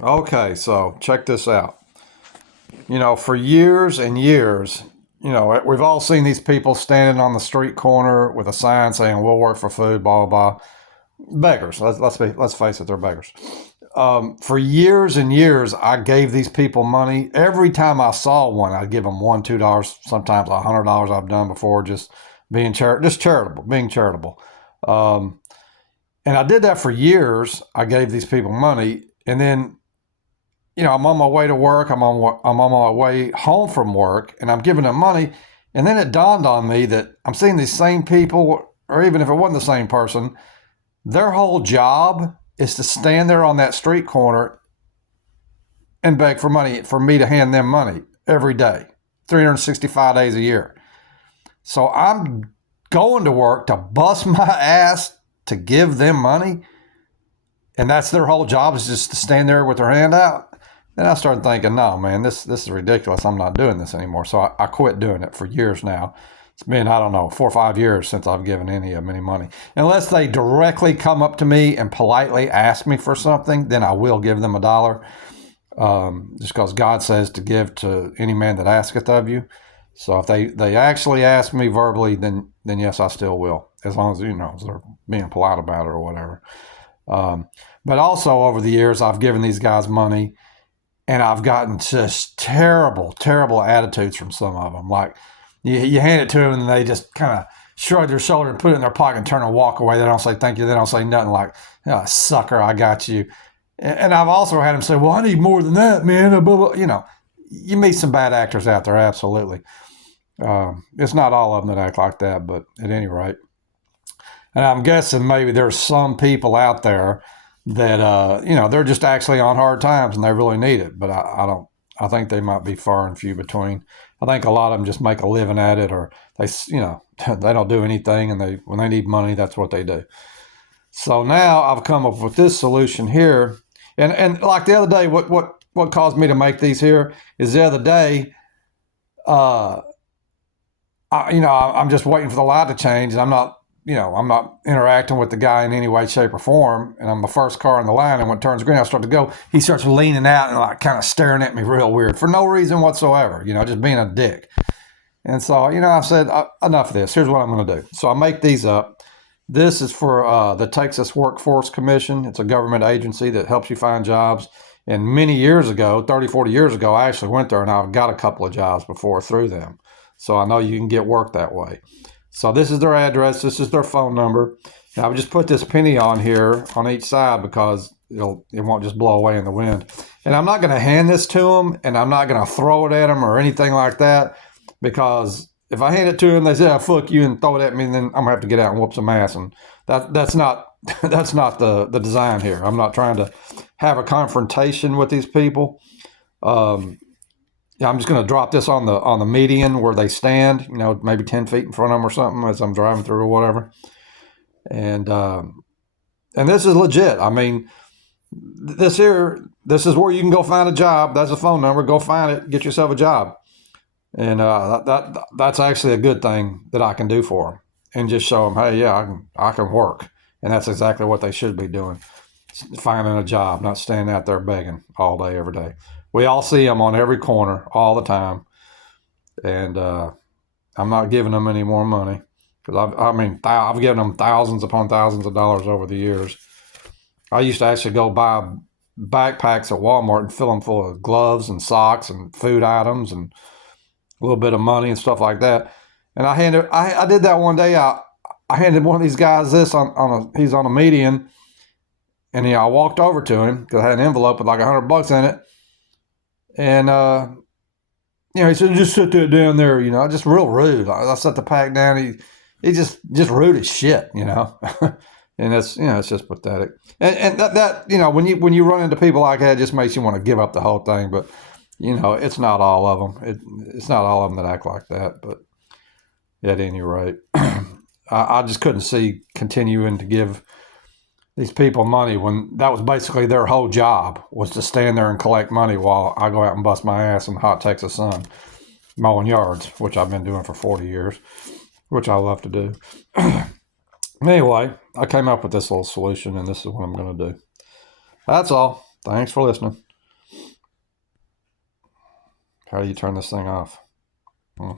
Okay, so check this out. For years and years, we've all seen these people standing on the street corner with a sign saying "We'll work for food," blah blah blah. Beggars. Let's face it, they're beggars. For years and years, I gave these people money. Every time I saw one, I'd give them $1, $2, sometimes $100. I've done before, just just charitable, being charitable. Um, and I did that for years. I gave these people money, and then I'm on my way to work. I'm on my way home from work, and I'm giving them money. And then it dawned on me that I'm seeing these same people, or even if it wasn't the same person, their whole job is to stand there on that street corner and beg for money for me to hand them money every day, 365 days a year. So I'm going to work to bust my ass to give them money, and that's their whole job, is just to stand there with their hand out. Then I started thinking, no, man, this is ridiculous. I'm not doing this anymore. So I quit doing it for years now. It's been, I don't know, 4 or 5 years since I've given any of them any money. Unless they directly come up to me and politely ask me for something, then I will give them $1. Just because God says to give to any man that asketh of you. So if they actually ask me verbally, then yes, I still will, as long as as they're being polite about it or whatever. But also over the years, I've given these guys money, and I've gotten just terrible, terrible attitudes from some of them. Like you hand it to them, and they just kind of shrug their shoulder and put it in their pocket and turn and walk away. They don't say thank you. They don't say nothing like, oh, sucker, I got you. And I've also had them say, well, I need more than that, man. Blah, blah. You meet some bad actors out there, absolutely. It's not all of them that act like that, but at any rate. And I'm guessing maybe there's some people out there that, they're just actually on hard times and they really need it. But I don't, I think they might be far and few between. I think a lot of them just make a living at it, or they don't do anything, and when they need money, that's what they do. So now I've come up with this solution here. And like the other day, what caused me to make these here is the other day, uh, I'm just waiting for the light to change, and I'm not interacting with the guy in any way, shape, or form. And I'm the first car in the line, and when it turns green, I start to go. He starts leaning out and like kind of staring at me real weird for no reason whatsoever, just being a dick. And so, I said, enough of this. Here's what I'm going to do. So I make these up. This is for the Texas Workforce Commission. It's a government agency that helps you find jobs. And many years ago, 30, 40 years ago, I actually went there, and I've got a couple of jobs before through them. So I know you can get work that way. So this is their address. This is their phone number. And I would just put this penny on here on each side because it won't just blow away in the wind. And I'm not going to hand this to them, and I'm not going to throw it at them or anything like that, because if I hand it to them, they say, oh, fuck you, and throw it at me, and then I'm going to have to get out and whoop some ass. And that's not that's not the design here. I'm not trying to have a confrontation with these people. Yeah, I'm just going to drop this on the median where they stand, maybe 10 feet in front of them or something as I'm driving through or whatever. And this is legit. I mean, this is where you can go find a job. That's a phone number. Go find it. Get yourself a job. And that's actually a good thing that I can do for them, and just show them, hey, yeah, I can work. And that's exactly what they should be doing, finding a job, not standing out there begging all day, every day. We all see them on every corner all the time, and I'm not giving them any more money, because I've given them thousands upon thousands of dollars over the years. I used to actually go buy backpacks at Walmart and fill them full of gloves and socks and food items and a little bit of money and stuff like that. And I did that one day. I handed one of these guys this he's on a median, and I walked over to him because I had an envelope with like $100 in it. And, he said, just sit that down there, just real rude. I set the pack down. He just rude as shit, and it's just pathetic. And that when you run into people like that, it just makes you want to give up the whole thing. But, it's not all of them. It's not all of them that act like that. But at any rate, I just couldn't see continuing to give these people money when that was basically their whole job, was to stand there and collect money while I go out and bust my ass in the hot Texas sun mowing yards, which I've been doing for 40 years, which I love to do. Anyway, I came up with this little solution, and this is what I'm going to do. That's all. Thanks for listening. How do you turn this thing off? Hmm.